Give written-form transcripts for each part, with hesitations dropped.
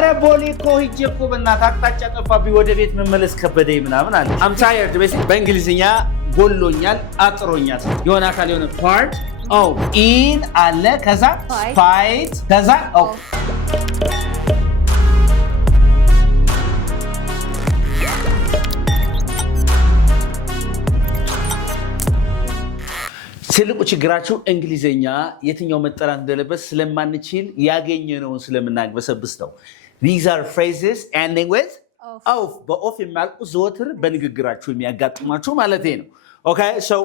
አረ ቦሌ እኮ ሂጅ እኮ በእናትህ አቅጣጫ ጠፋብኝ ወደ ቤት መመለስ ከበደኝ ምናምን አለ። I'm tired በእንግሊዝኛ ጎሎኛል አጥሮኛል። የሆነ አካል የሆነ part of in አለ ከዛ fight ከዛ of ትልቁ ችግራችሁ እንግሊዘኛ የትኛው መጠራት እንደለበት ስለማንችል ያገኘነውን ስለምናግበሰብስ ነው። These are phrases ending with of በኦፍ የሚያልቁ ዘወትር በንግግራችሁ የሚያጋጥሟችሁ ማለት ነው። Okay, so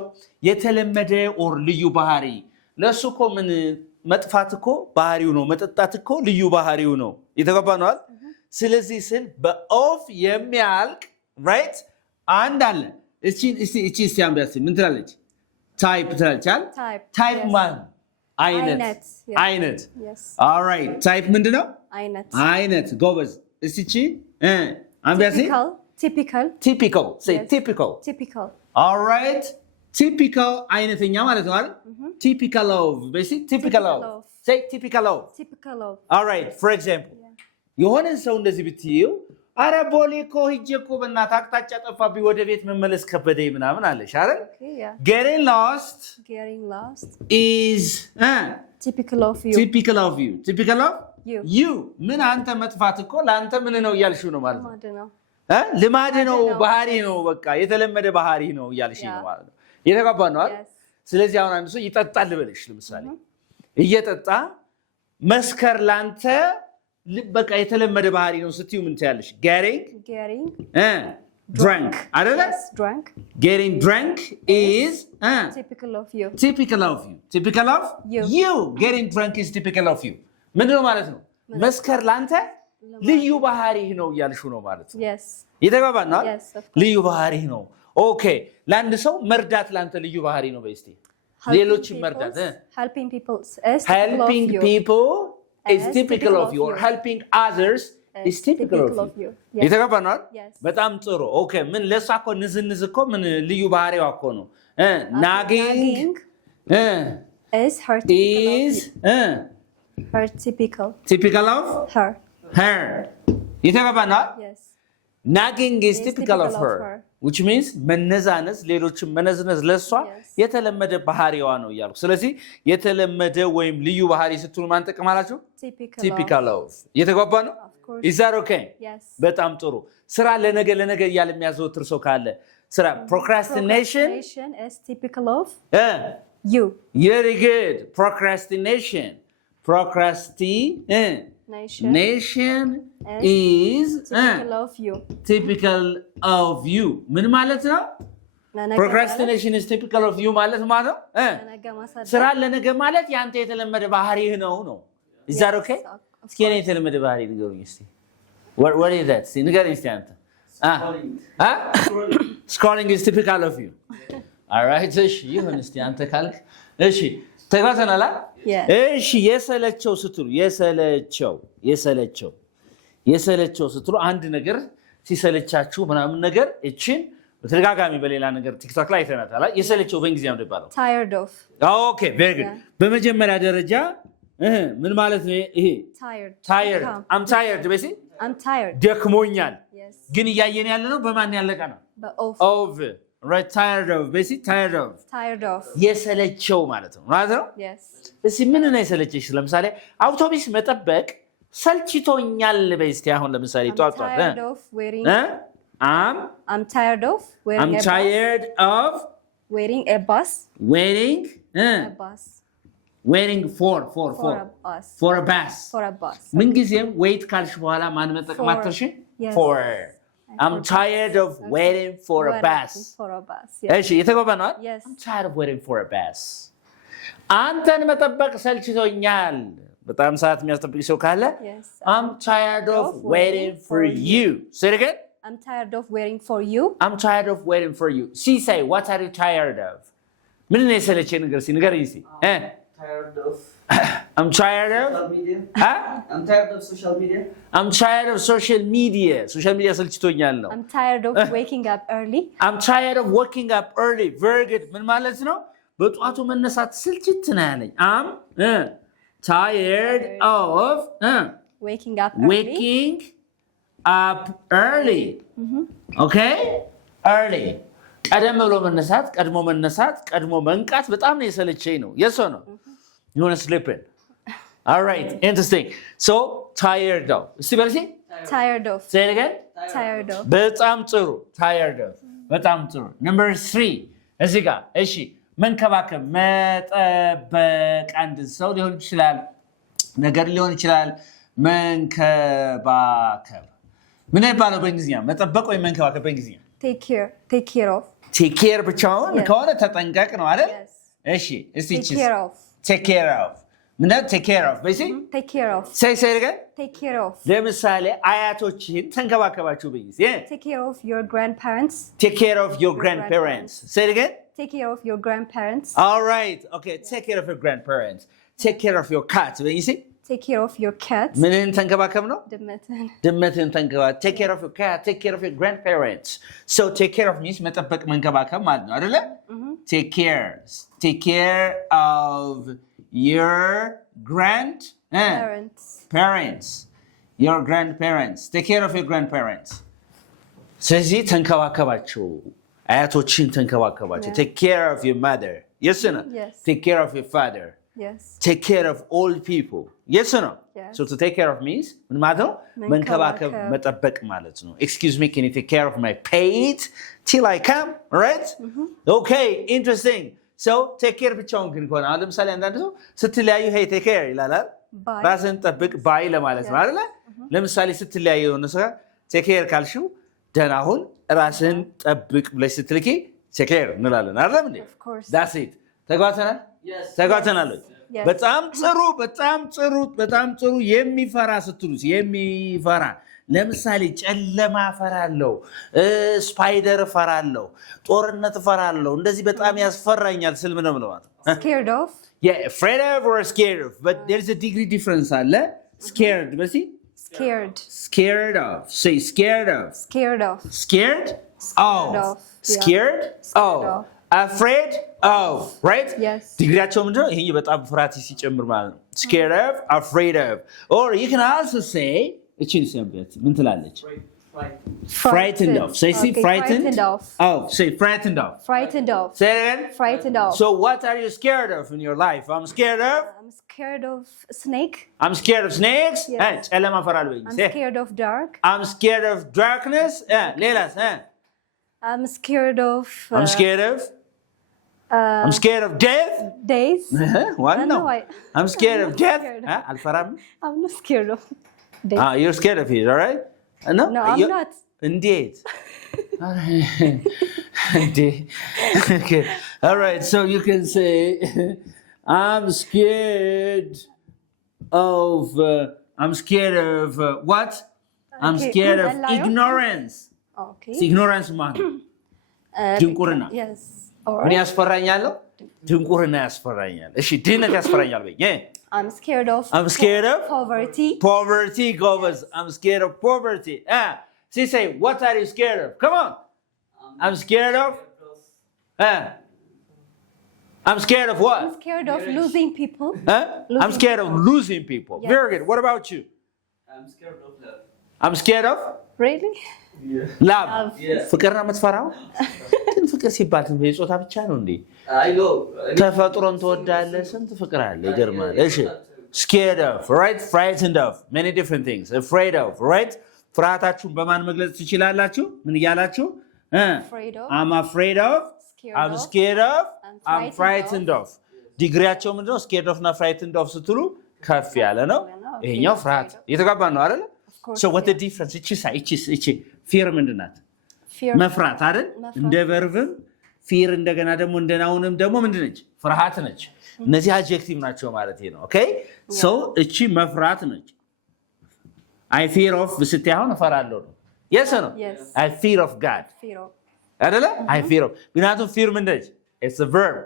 የተለመደ or ልዩ ባህሪ ለሱ እኮ ምን መጥፋት እኮ ባህሪው ነው፣ መጠጣት እኮ ልዩ ባህሪው ነው። የተገባነዋል። ስለዚህ ስል በኦፍ የሚያልቅ right አንድ አለ። እቺ ሲያምራስ ምን ትላለች? Type ትላለቻል። Type ማን? አይነት Yes. All right. Type ምንድነው? አይነት ጎበዝ። እቺ አምቢያሲ typical say yes. typical All right. Typical አይነተኛ ማለት ነው አይደል? Typical of basic typical of say typical of All right. For example የሆነ ሰው እንደዚህ ብትይው አረ ቦሌ እኮ ሂጅ እኮ በእናትህ አቅጣጫ ጠፋብኝ ወደ ቤት መመለስ ከበደኝ ምናምን አለሽ አይደል? Getting lost is typical of you ምን አንተ መጥፋት እኮ ለአንተ ምን ነው እያልሽው ነው ማለት ነው። ልማድ ነው፣ ባህሪ ነው፣ በቃ የተለመደ ባህሪ ነው እያልሽኝ ነው ማለት ነው። የተጋባ ነው አይደል? ስለዚህ አሁን አንድ ሰው ይጠጣል ልበልሽ ለምሳሌ እየጠጣ መስከር ላንተ በቃ የተለመደ ባህሪ ነው ስትዩ ምን ትያለሽ? getting drunk አይደለ? getting drunk is typical of you getting drunk is typical of you ምንድነው ማለት ነው? መስከር ላንተ ልዩ ባህሪ ነው እያልሽው ነው ማለት ነው። የተገባና ልዩ ባህሪ ነው። ኦኬ ለአንድ ሰው መርዳት ላንተ ልዩ ባህሪ ነው። በስቲ ሌሎች መርዳት helping people is typical of you or helping others is typical of you የተገባናል። በጣም ጥሩ ኦኬ ምን ለሷ እኮ ንዝንዝ እኮ ምን ልዩ ባህሪዋ እኮ ነው። nagging is her typical of her የተገባናል። nagging is typical of her which means መነዛነዝ ሌሎችን መነዝነዝ ለሷ የተለመደ ባህሪዋ ነው እያልኩ። ስለዚህ የተለመደ ወይም ልዩ ባህሪ ስትሉ ማን ተቀማላችሁ? typical of የተገባ ነው። is that okay? በጣም ጥሩ። ስራ ለነገ እያለ የሚያዘወትር ሰው ካለ ስራ procrastination is typical of you. Very good. Procrastination is typical of you ምን ማለት ነው? procrastination is typical of you ማለት ነው ስራ ለነገ ማለት ያንተ የተለመደ ባህሪህ ነው። is that okay? እስኪ እኔ የተለመደ ባህሪ ንገሩኝ እስቲ። what is that? እስቲ ንገረኝ እስቲ አንተ። scrolling is typical of you. all right እሺ ይሁን እስቲ አንተ ካልክ እሺ ተግባተናል። እሺ የሰለቸው ስትሉ አንድ ነገር ሲሰለቻችሁ ምናምን ነገር እቺን በተደጋጋሚ በሌላ ነገር ቲክቶክ ላይ አይተናታል። የሰለቸው በእንግሊዝኛ ነው የሚባለው tired of ኦኬ very good በመጀመሪያ ደረጃ ምን ማለት ነው ይሄ? tired I'm tired ደክሞኛል። ግን እያየን ያለ ነው በማን ያለቀ ነው? of right tired of የሰለቸው ማለት ነው እሺ ምን ነው የሰለቸሽ? ለምሳሌ አውቶቡስ መጠበቅ ሰልችቶኛል በስቲ አሁን ለምሳሌ ጧጧ I'm tired of waiting a bus waiting for a bus ምን ጊዜም wait ካልሽ በኋላ ማን መጠቀም አትርሺ for I'm tired of waiting for a bus እሺ የተገባናል። I'm tired of waiting for a bus አንተን መጠበቅ ሰልችቶኛል። በጣም ሰዓት የሚያስጠብቅ ሰው ካለ I'm tired of waiting for you say it again I'm tired of waiting for you say what are you tired of ምን ነው የሰለቸ ነገር ንገረኝ እስቲ I'm tired of social media ሰልችቶኛል ነው። I'm tired of waking up early very good ምን ማለት ነው? በጧቱ መነሳት ስልችት ነው ያለኝ። I'm tired of Waking up early. Waking up early. Okay? Early. ቀደም ብሎ መነሳት፣ ቀድሞ መነሳት፣ ቀድሞ መንቃት በጣም ነው የሰለቸኝ ነው። Yes or no? You want to sleep in? All right. Interesting. So, tired of. እስቲ በልሲ? Tired of. Say it again? Tired of. በጣም ጥሩ። Tired of. በጣም ጥሩ። Number 3. እዚህ ጋር እሺ፣ መንከባከብ፣ መጠበቅ አንድ ሰው ሊሆን ይችላል፣ ነገር ሊሆን ይችላል። መንከባከብ ምን ይባላል በእንግሊዝኛ? መጠበቅ ወይ መንከባከብ በእንግሊዝኛ? Take care of. Take care ብቻውን ከሆነ ተጠንቀቅ ነው አይደል? እሺ፣ እስቲ Take care of. Take care of. ምን ነው take care of? በሲ Take care of. say again? Take care of. ለምሳሌ አያቶችህን ተንከባከባቸው በይስ? Take care of your grandparents. Take care of your grandparents. Say it again? Take care of your grandparents. All right. Okay, take care of your grandparents. Take care of your cat. በይስ? Take care of your cat. ምንን ተንከባከብ ነው? ድመትን ተንከባከብ። Take care of your cat. Take care of your grandparents. So take care of means መጠበቅ መንከባከብ ማለት ነው አይደለ? Take care. Take care of your parents. Your grandparents. Take care of your grandparents. ስለዚህ ተንከባከባቸው። አያቶችን ተንከባከባቸው። Take care of your mother. Yes or no? Yes. Take care of your father. Yes. Take care of old people. Yes or no? Yes. So to take care of means ምን ማለት ነው? መንከባከብ መጠበቅ ማለት ነው። Excuse me, can you take care of my pet till I come? All right? Okay, interesting. So take care ብቻውን ግን ከሆነ አሁን ለምሳሌ አንዳንድ ሰው ስትለያዩ hey take care ይላል። ራስን ጠብቅ ባይ ለማለት ነው አይደል? ለምሳሌ ስትለያዩ የሆነ ሰው take care ካልሽው ደህና ሁን ራስን ጠብቅ ብለሽ ስትልኪ take care እንላለን አይደል እንዴ? That's it. ተጓተናል? ተጓተናል። በጣም ጥሩ የሚፈራ ስትሉስ የሚፈራ ለምሳሌ ጨለማ ፈራለሁ፣ ስፓይደር ፈራለሁ፣ ጦርነት ፈራለሁ፣ እንደዚህ በጣም ያስፈራኛል ስል ምን ነው ማለት? Scared of? Yeah, afraid of or scared of. But there's a degree difference አለ። Scared, በሲ? Scared of. Say scared of. Scared of. Scared? Oh. Scared? Oh. Afraid of, right? Yes. ዲግሪያቸው ምንድነው? ይሄ በጣም ፍርሃት ሲጨምር ማለት ነው። Scared of, afraid of. Or you can also say እቺን ሰምበት ምን ትላለች? Frightened of. Say see frightened of. Oh, say frightened of. Frightened of. Say it again. Frightened of. So what are you scared of in your life? I'm scared of snake. I'm scared of snakes. Yes. ጨለማ ፈራለሁ። I'm scared of dark. I'm scared of darkness. ሌላስ? I'm scared of I'm scared of I'm scared of death. Days. What? No. I'm scared of death. Alfaram? I'm not scared of death. You're scared of it, all right? No, I'm not. Indeed. Indeed. Okay. All right. So you can say, I'm scared of what? I'm scared of ignorance. Okay. Ignorance, man. ድንቁርና Yes. ምን ያስፈራኛል? ድንቁርና ያስፈራኛል። እሺ ድህነት ያስፈራኛል በይ። I'm scared of poverty. Poverty goes. I'm scared of poverty. She say, what are you scared of? Come on. I'm scared of I'm scared of what? I'm scared of losing people. I'm scared of losing people. Yes. Very good. What about you? I'm scared of love. I'm scared of Really? love. ፍቅር ነው የምትፈራው? ግን ፍቅር ሲባል ጾታ ብቻ ነው እንዴ? I know. ተፈጥሮን ትወዳለህ? ስንት ፍቅር አለ? ይገርማል። እሺ scared of, right? Frightened of, many different things. Afraid of, right? ፍርሃታችሁን በማን መግለጽ ትችላላችሁ? ምን እያላችሁ? I'm afraid of, I'm scared of, I'm frightened of. ዲግሪያቸው ምንድነው? scared of እና frightened of ስትሉ ከፍ ያለ ነው። ይሄኛው ፍርሃት እየተጋባን ነው አይደል? So what the difference? እቺ fear ምንድን ናት? መፍራት አይደል? እንደ ቨርብም fear እንደገና ደግሞ እንደ ናውንም ደግሞ ምንድን ነች? ፍርሃት ነች። እነዚህ adjective ናቸው ማለት ነው። ኦኬ so እቺ መፍራት ነች። I fear of ስትይ አሁን እፈራለሁ ነው። yes or no? Yes. I fear of God. አይደለ? I fear of. ምክንያቱም fear ምንድን ነች? It's a verb.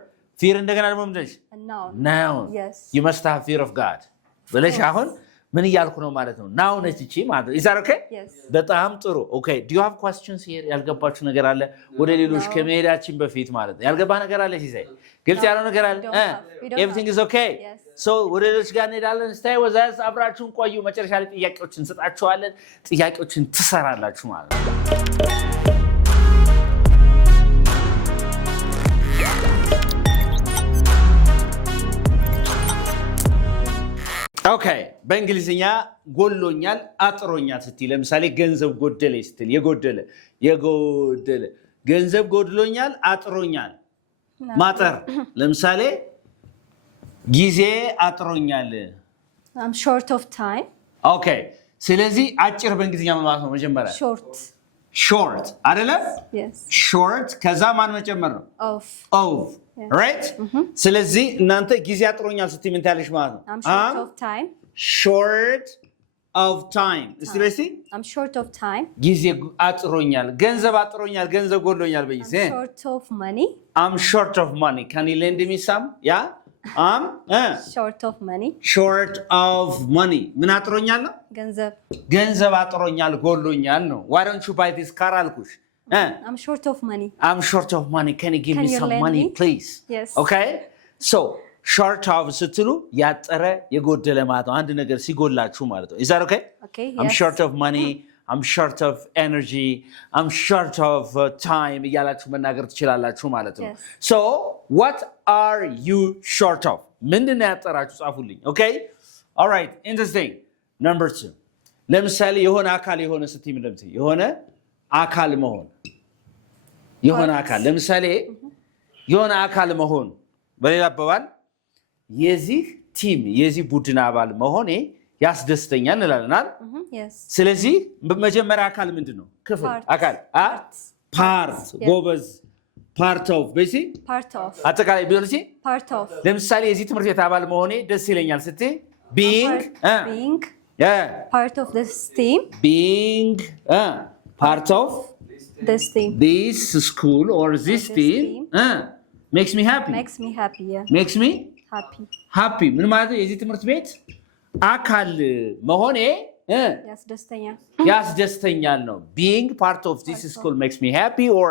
fear እንደገና ደግሞ ምንድን ነች? Noun. Noun. Yes. You must have fear of God. ብለሽ አሁን ምን እያልኩ ነው ማለት ነው? ናው ነች እቺ ማለት ነው። ኢዛር ኦኬ በጣም ጥሩ ኦኬ። ዱ ዩ ሃቭ ኳስችንስ ሂር? ያልገባችሁ ነገር አለ? ወደ ሌሎች ከመሄዳችን በፊት ማለት ነው። ያልገባ ነገር አለ ሲሳይ? ግልጽ ያለው ነገር አለ? ኤቭሪቲንግ ኢዝ ኦኬ ሶ ወደ ሌሎች ጋር እንሄዳለን። ስታይ ወዛስ አብራችሁን ቆዩ። መጨረሻ ላይ ጥያቄዎችን እንሰጣችኋለን። ጥያቄዎችን ትሰራላችሁ ማለት ነው። ኦኬ በእንግሊዝኛ ጎሎኛል አጥሮኛል ስትይ ለምሳሌ ገንዘብ ጎደለ ስትል የጎደለ ገንዘብ ጎድሎኛል አጥሮኛል ማጠር ለምሳሌ ጊዜ አጥሮኛል I'm short of time ኦኬ ስለዚህ አጭር በእንግሊዝኛ ማለት ነው መጀመሪያ short አይደለ short ከዛ ማን መጨመር ነው of right ስለዚህ እናንተ ጊዜ አጥሮኛል ስትይ ምን ታለሽ ማለት ነው I'm short of time እስቲ በሲ I'm short of time ጊዜ አጥሮኛል ገንዘብ ጎድሎኛል በይስ I'm short of money can you lend me some yeah I'm short of money ምን አጥሮኛል ነው ገንዘብ አጥሮኛል ጎድሎኛል ነው why don't you buy this car አልኩሽ I'm short of money can you give me some money please yes okay so short of ስትሉ ያጠረ የጎደለ ማለት ነው አንድ ነገር ሲጎላችሁ ማለት ነው is that okay I'm short of money I'm short of energy I'm short of time እያላችሁ መናገር ትችላላችሁ ማለት ነው so what are you short of ምንድነው ያጠራችሁ ጻፉልኝ okay all right interesting number 2 ለምሳሌ የሆነ አካል የሆነ ስትይ ምን ለምትይ የሆነ አካል መሆን የሆነ አካል ለምሳሌ የሆነ አካል መሆን በሌላ አባባል የዚህ ቲም የዚህ ቡድን አባል መሆኔ ያስደስተኛል እንላለናል ስለዚህ መጀመሪያ አካል ምንድነው ክፍል አካል ፓርት ጎበዝ part of በሲ አጠቃላይ ቢሆንሲ part of ለምሳሌ የዚህ ትምህርት ቤት አባል መሆኔ ደስ ይለኛል ስትይ being yeah part of this team being part of this school or this team makes me happy yeah makes me happy ምን ማለት ነው የዚህ ትምህርት ቤት አካል መሆኔ ያስደስተኛል ነው being part of this school makes me happy or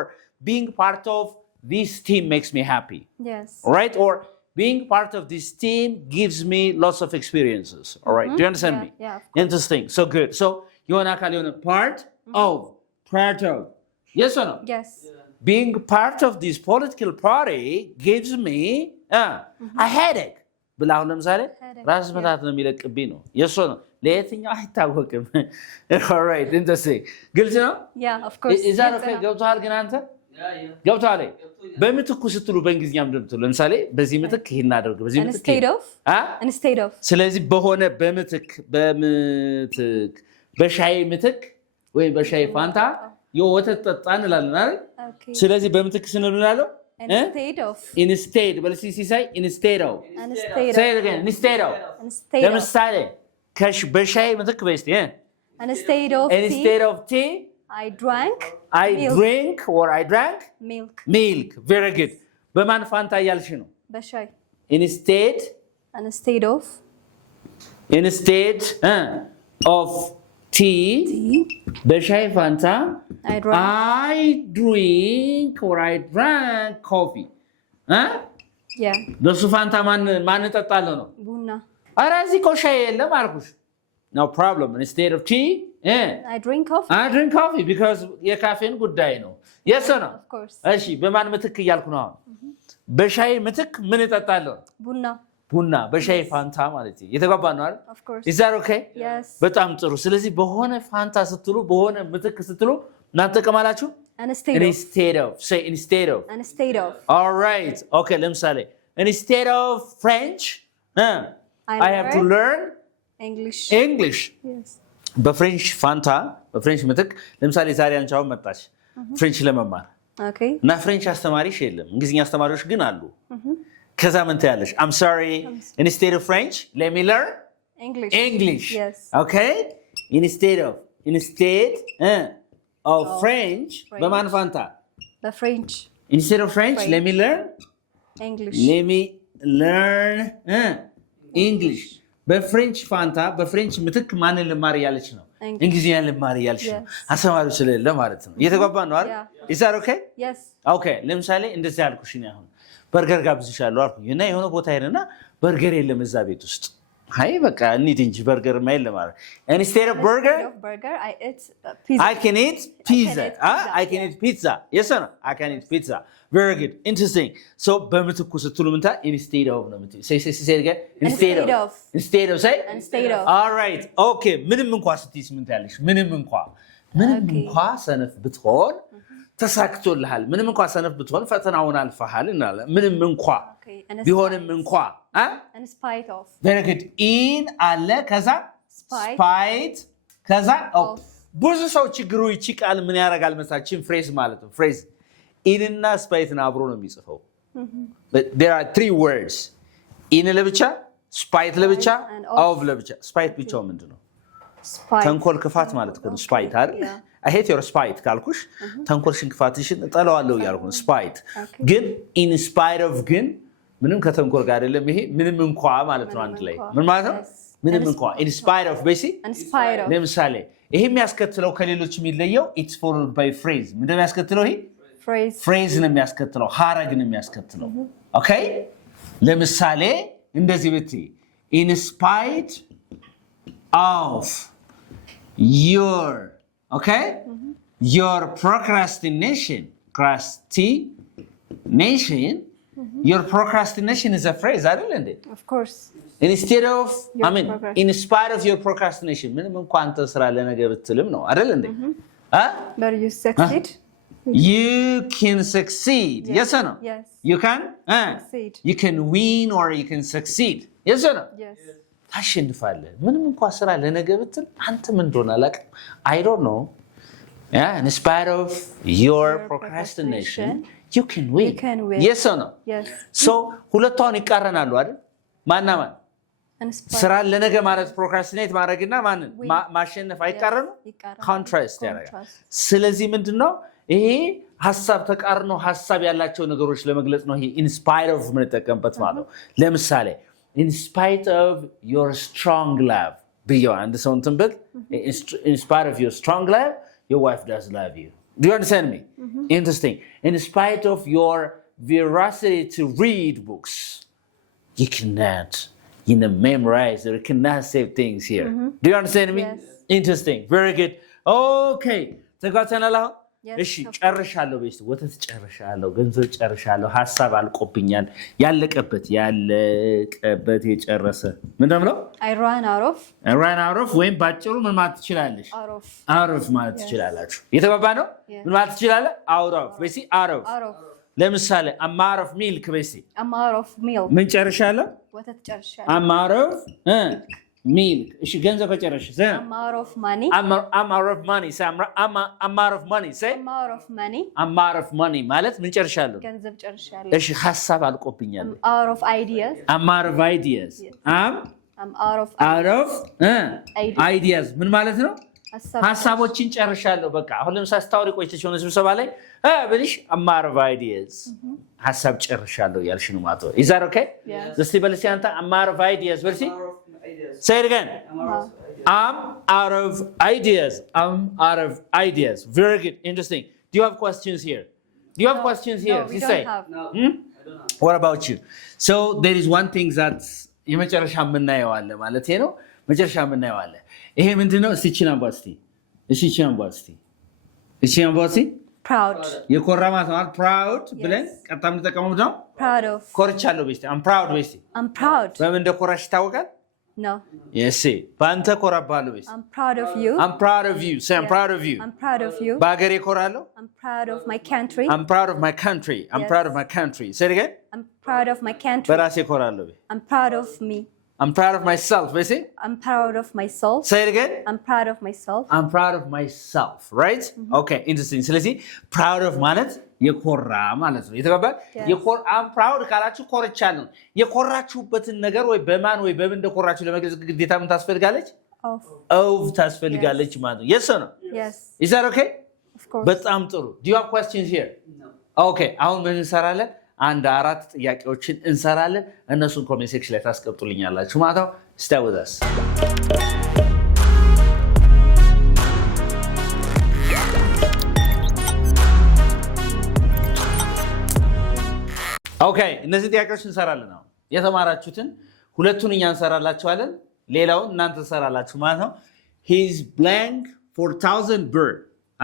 being part of this team makes me happy yes right or being part of this team gives me lots of experiences all right do you understand me interesting so good so የሆነ አካል የሆነ part of yes or no yes being part of this political party gives me a headache ብላው ለምሳሌ ራስ ምታት ነው የሚለቅብኝ ነው የሶ ነው ለየትኛው አይታወቅም all right interesting ግልጽ ነው yeah of course is that okay ገብቷል ግን አንተ ገብቷል በምትኩ ስትሉ በእንግሊዝኛ ምንድን ነው ለምሳሌ በዚህ ምትክ ይሄን አድርግ በዚህ ምትክ instead of ስለዚህ በሆነ በምትክ በሻይ ምትክ ወይ በሻይ ፋንታ የወተት ጠጣ እንላለን አይደል ስለዚህ በምትክ ስንልናለው instead but see say instead of say it again instead of ለምሳሌ በሻይ ምትክ በስቲ instead of tea I drink or I drank milk very good በማን ፋንታ ያልሽ ነው በሻይ instead of tea በሻይ ፋንታ I drink or I drank coffee yeah በሱ ፋንታ ማን ጠጣለው ነው ቡና ኧረ እዚህ እኮ ሻይ የለም አልኩሽ no problem instead of tea I drink coffee because የካፌን ጉዳይ ነው yes or no of course እሺ በማን ምትክ እያልኩ ነው በሻይ ምትክ ምን እጠጣለሁ ቡና በሻይ ፋንታ ማለት ነው የተጓባ ነው አይደል of course is that okay yes በጣም ጥሩ ስለዚህ በሆነ ፋንታ ስትሉ በሆነ ምትክ ስትሉ እናንተ ከማላችሁ instead of say instead of all right okay ለምሳሌ instead of French I have to learn English yes በፍሬንች ፋንታ በፍሬንች ምትክ ለምሳሌ ዛሬ አንቻው መጣች ፍሬንች ለመማር okay እና ፍሬንች አስተማሪሽ የለም እንግሊዝኛ አስተማሪዎች ግን አሉ ከዛ ምን ታያለሽ I'm sorry instead of French let me learn English yes okay instead of French በማን ፋንታ በፍሬንች instead of French let me learn English በፍሬንች ፋንታ በፍሬንች ምትክ ማንን ልማር እያለች ነው? እንግሊዝኛ ልማር እያለች ነው። አስተማሪው ስለሌለ ማለት ነው። እየተግባባን ነው አይደል? Is that okay? Yes. Okay. ለምሳሌ እንደዚህ ያልኩሽ ነው አሁን በርገር ጋብዝሻለሁ አልኩኝ እና የሆነ ቦታ ሄደና በርገር የለም እዛ ቤት ውስጥ አይ በቃ እንሂድ እንጂ በርገር ማይል ለማለት instead of burger I eat pizza. I can eat pizza. I can eat pizza. Yes or no? I can eat pizza. Very good. Interesting. So በምትኩ ስትሉ ምንታ instead of ነው ምትይ say it again. Instead of. Instead of say? Instead of. All right. Okay. ምንም እንኳን ስትይስ ምን ታያለሽ? ምንም እንኳን ሰነፍ ብትሆን ተሳክቶልሃል። ምንም እንኳን ሰነፍ ብትሆን ፈተናውን አልፈሃል እናለ ምንም እንኳን ቢሆንም እንኳን in spite of. Very good. in አለ ከዛ spite ከዛ ብዙ ሰው ችግሩ ይቺ ቃል ምን ያደርጋል መሳችን ፍሬዝ ማለት ነው። ፍሬዝ in እና spite እና አብሮ ነው የሚጽፈው። But there are three words. in ለብቻ spite ለብቻ of ለብቻ spite ብቻው ምንድነው? ተንኮል ክፋት ማለት ነው። spite አይደል? I hate your spite ካልኩሽ ተንኮልሽን ክፋትሽን እጠላዋለሁ እያልኩ ነው። spite ግን in spite of ግን ምንም ከተንኮል ጋር አይደለም። ይሄ ምንም እንኳን ማለት ነው። አንድ ላይ ምን ማለት ነው? ምንም እንኳን in spite of በሲ ለምሳሌ ይሄ የሚያስከትለው ከሌሎች የሚለየው it's followed by phrase ምንድን ነው የሚያስከትለው? ይሄ phrase ነው የሚያስከትለው፣ ሐረግ ነው የሚያስከትለው። ኦኬ ለምሳሌ እንደዚህ ብትይ in spite of your your procrastination your procrastination is a phrase አይደል እንዴ? Of course. Instead of in spite of your procrastination ምንም እንኳን አንተ ስራ ለነገ ብትልም ነው አይደል እንዴ? But you succeed. You can succeed. Yes or no? Yes. You can succeed. You can win or you can succeed. Yes or no? Yes. ታሸንፋለህ። ምንም እንኳን ስራ ለነገ ብትል አንተ ምን እንደሆነ አላውቅም። I don't know. In spite of your procrastination, you can win. Yes or no? Yes. So ሁለቱን ይቃረናሉ አይደል? ማና ማን? ስራ ለነገ ማለት ፕሮክራስቲኔት ማድረግና ማንን ማሸነፍ አይቃረኑ? ኮንትራስት ያደርጋል። ስለዚህ ምንድነው ይሄ ሐሳብ ተቃርኖ ሐሳብ ያላቸው ነገሮች ለመግለጽ ነው። ይሄ in spite of ምን ተጠቀምበት ማለት ነው። ለምሳሌ in spite of your strong love beyond something but in spite of your strong love your wife does love you. Do you understand me? Interesting. In spite of your veracity to read books you cannot memorize or you cannot say things here. Do you understand me? Yes. Interesting. Very good. Okay. ተጓተናል አሁን እሺ ጨርሻለሁ። ቤት ወተት ጨርሻለሁ፣ ገንዘብ ጨርሻለሁ፣ ሐሳብ አልቆብኛል። ያለቀበት የጨረሰ ምንድነው ነው? I ran out of ወይም ባጭሩ ምን ማለት ትችላለሽ? out of ማለት ትችላላችሁ። የተባባ ነው። ምን ማለት ትችላለህ? out of በሲ out of ለምሳሌ I'm out of milk በሲ I'm out of milk ምን ጨርሻለሁ? ወተት ጨርሻለሁ። I'm out of milk እሺ ገንዘብ ከጨረሽ I'm out of money I'm out of money say I'm out of money say I'm out of money I'm out of money ማለት ምን ጨርሻለሁ? ገንዘብ ጨርሻለሁ። እሺ ሐሳብ አልቆብኛል። I'm out of ideas I'm out of ideas I'm out of ideas ምን ማለት ነው? ሐሳቦችን ጨርሻለሁ። በቃ አሁን ለምሳሌ ስታወሪ ቆይተሽ ሆነ ስብሰባ ላይ ብልሽ I'm out of ideas ሐሳብ ጨርሻለሁ ያልሽ ነው ማለት ነው። Is that okay? እስቲ በልሲ አንተ I'm out of ideas በልሲ Say it again. I'm out of ideas. I'm out of ideas. Very good. Interesting. Do you have questions here? Do you have questions here? No, we don't have. No, I don't have. What about you? So there is one thing that የመጨረሻ የምናየው አለ ማለት ነው። መጨረሻ የምናየው አለ። ይሄ ምንድነው? እቺን አንባስቲ proud የኮራ ማለት ነው። proud ብለን ቀጣም ተጠቀመው ነው። proud of ኮርቻለሁ ቤስቲ I'm proud ቤስቲ I'm proud በምን እንደኮራሽ ይታወቃል? No. Yes. በአንተ ኮራባለሁ ቤስቲ I'm proud of you. I'm proud of you. Say I'm proud of you. I'm proud of you. በአገሬ ኮራለሁ። I'm proud of my country. I'm proud of my country. I'm proud of my country. Say it again. I'm proud of my country. በራሴ ኮራለሁ። I'm proud of me. I'm proud of myself. Say it. I'm proud of myself. Say it again. I'm proud of myself. I'm proud of myself. Right? Okay. Interesting. ስለዚህ proud of ማለት የኮራ ማለት ነው። የተባባል I'm proud ካላችሁ ኮርቻለሁ። የኮራችሁበትን ነገር ወይ በማን ወይ በምን እንደኮራችሁ ለመግለጽ ግዴታ ምን ታስፈልጋለች? of ታስፈልጋለች ማለት ነው። Yes or no? Yes. Is that okay? Of course. በጣም ጥሩ. Do you have questions here? No. Okay. አሁን ምን እንሰራለን? አንድ 4 ጥያቄዎችን እንሰራለን። እነሱን ኮሜንት ሴክሽን ላይ ታስቀምጡልኛላችሁ ማለት ነው። Stay with us. Okay, እነዚህ ጥያቄዎች እንሰራለን ነው የተማራችሁትን ሁለቱን እኛ እንሰራላችኋለን ሌላውን እናንተ እንሰራላችሁ ማለት ነው. He's blank 4,000 birr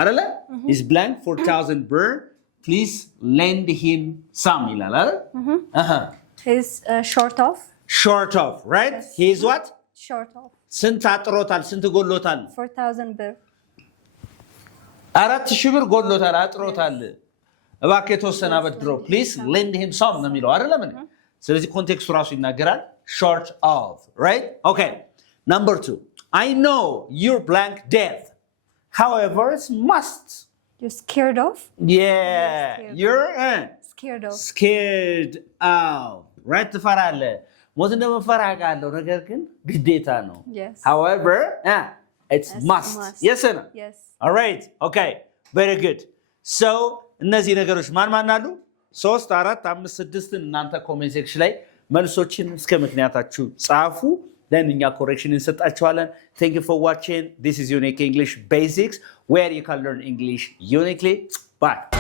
አይደለ? He's blank 4,000 birr. Please lend him some ይላል አይደል? He's short of, right? He's what? Short of. ስንት አጥሮታል? ስንት ጎሎታል? 4,000 birr. 4,000 ብር ጎሎታል አጥሮታል. እባክህ የተወሰነ አበድሮ ፕሊዝ ሌንድ ሂም ሳም ነው የሚለው አይደለም እንዴ? ስለዚህ ኮንቴክስቱ ራሱ ይናገራል short of, right? Okay. Number 2. I know you're blank death. However, it's must. You're scared of? Yeah. You're scared of. Right? ትፈራለህ። ሞት እንደምፈራ አውቃለሁ ነገር ግን ግዴታ ነው. Yes. However, it's must. Yes or no? Yes. All right. Okay. Very good. So, እነዚህ ነገሮች ማን አሉ? 3 4 5 6 እናንተ ኮሜንት ሴክሽን ላይ መልሶችን እስከ ምክንያታችሁ ጻፉ. ለእኛ ኮሬክሽን እንሰጣችኋለን. Thank you for watching. This is Unique English Basics where you can learn English uniquely. Bye.